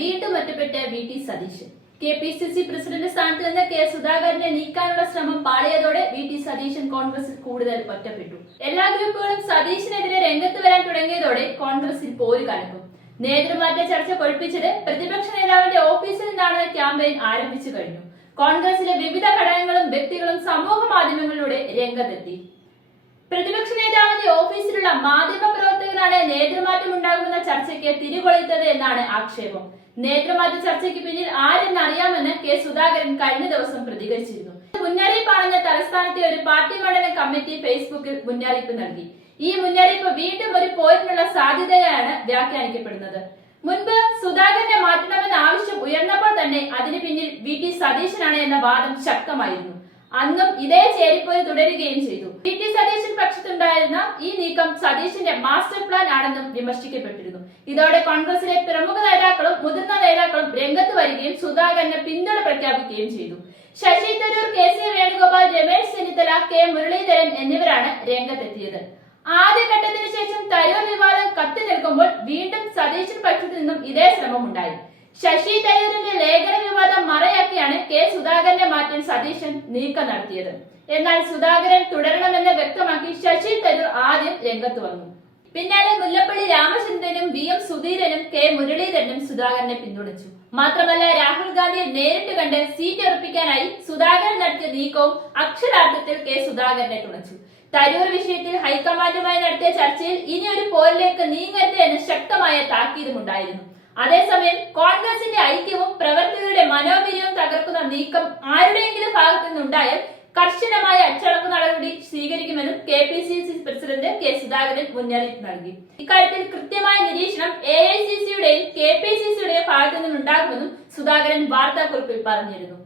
വീണ്ടും ഒറ്റപ്പെട്ട് V T Satheesan. K P C C president സ്ഥാനത്ത് നിന്ന് കെ സുധാകരനെ നീക്കാനുള്ള ശ്രമം പാളിയതോടെ വി ടി സതീശൻ കോൺഗ്രസിൽ കൂടുതൽ ഒറ്റപ്പെട്ടു. എല്ലാ ഗ്രൂപ്പുകളും സതീശനെതിരെ രംഗത്ത് വരാൻ തുടങ്ങിയതോടെ കോൺഗ്രസിൽ പോര് കലക്കും. നേതൃമാറ്റ ചർച്ച പൊഴിപ്പിച്ചത് പ്രതിപക്ഷ നേതാവിന്റെ ഓഫീസിൽ നിന്നാണ് ക്യാമ്പയിൻ ആരംഭിച്ചു കഴിഞ്ഞു. കോൺഗ്രസിലെ വിവിധ ഘടകങ്ങളും വ്യക്തികളും സമൂഹ മാധ്യമങ്ങളിലൂടെ രംഗത്തെത്തി. പ്രതിപക്ഷ നേതാവിന്റെ ഓഫീസിലുള്ള മാധ്യമ പ്രവർത്തകരാണ് നേതൃമാറ്റം ഉണ്ടാകുമെന്ന ചർച്ചയ്ക്ക് തിരികൊളുത്തത് എന്നാണ് ആക്ഷേപം. നേതൃമാറ്റ ചർച്ചയ്ക്ക് പിന്നിൽ ആരെന്നറിയാമെന്ന് കെ സുധാകരൻ കഴിഞ്ഞ ദിവസം പ്രതികരിച്ചിരുന്നു. മുന്നറിയിപ്പാണെന്ന തലസ്ഥാനത്തെ ഒരു പാർട്ടി മണ്ഡലം കമ്മിറ്റി ഫേസ്ബുക്കിൽ മുന്നറിയിപ്പ് നൽകി. ഈ മുന്നറിയിപ്പ് വീണ്ടും ഒരു പോരിനുള്ള സാധ്യതയാണ് വ്യാഖ്യാനിക്കപ്പെടുന്നത്. മുൻപ് സുധാകരനെ മാറ്റണമെന്ന ആവശ്യം ഉയർന്നപ്പോൾ തന്നെ അതിന് പിന്നിൽ വി. ടി. സതീശനാണ് എന്ന വാദം ശക്തമായിരുന്നു. അന്നും ഇതേ ചേരിപ്പോയി തുടരുകയും ചെയ്തു. വി. ടി. സതീശൻ ഈ നീക്കം സതീഷിന്റെ മാസ്റ്റർ പ്ലാൻ ആണെന്നും വിമർശിക്കപ്പെട്ടിരുന്നു. ഇതോടെ കോൺഗ്രസിലെ പ്രമുഖ നേതാക്കളും മുതിർന്ന നേതാക്കളും രംഗത്ത് വരികയും സുധാകരന് പിന്തുണ പ്രഖ്യാപിക്കുകയും ചെയ്തു. Shashi Tharoor K C Venugopal Ramesh Chennithala K Muraleedharan എന്നിവരാണ് രംഗത്തെത്തിയത്. ആദ്യഘട്ടത്തിന് ശേഷം തരൂർ വിവാദം കത്തി നിൽക്കുമ്പോൾ വീണ്ടും സതീശൻ പക്ഷത്തു നിന്നും ഇതേ ശ്രമമുണ്ടായി. ശശി തരൂരിന്റെ ലേഖന വിവാദം മറയാക്കിയാണ് കെ സുധാകരനെ മാറ്റാൻ സതീശൻ നീക്കം നടത്തിയത്. എന്നാൽ സുധാകരൻ തുടരണമെന്ന് വ്യക്തമാക്കി രംഗത്ത് വന്നു. പിന്നാലെ മുല്ലപ്പള്ളി രാമചന്ദ്രനും വി എം സുധീരനും കെ മുരളീധരനും സുധാകരനെ പിന്തുണച്ചു. മാത്രമല്ല രാഹുൽ ഗാന്ധിയെ നേരിട്ട് കണ്ട് സീറ്റ് ഉറപ്പിക്കാനായി സുധാകരൻ നടത്തിയ നീക്കവും അക്ഷരാർത്ഥത്തിൽ കെ സുധാകരനെ തുണച്ചു. തരൂർ വിഷയത്തിൽ ഹൈക്കമാൻഡുമായി നടത്തിയ ചർച്ചയിൽ ഇനി ഒരു പോരിലേക്ക് നീങ്ങരുത് എന്ന് ശക്തമായ താക്കീതുമുണ്ടായിരുന്നു. അതേസമയം കോൺഗ്രസിന്റെ ഐക്യവും പ്രവർത്തകരുടെ മനോവീര്യവും തകർക്കുന്ന നീക്കം ആരുടെയെങ്കിലും ഭാഗത്തു നിന്നുണ്ടായാൽ കർശനമായ അച്ചടക്ക നടപടി സ്വീകരിക്കുമെന്നും K P C president K Sudhakaran മുന്നറിയിപ്പ് നൽകി. ഇക്കാര്യത്തിൽ കൃത്യമായ നിരീക്ഷണം എ ഐ സി സിയുടെയും കെ പി സി സിയുടെയും ഭാഗത്തു നിന്നുണ്ടാകുമെന്നും സുധാകരൻ വാർത്താക്കുറിപ്പിൽ പറഞ്ഞിരുന്നു.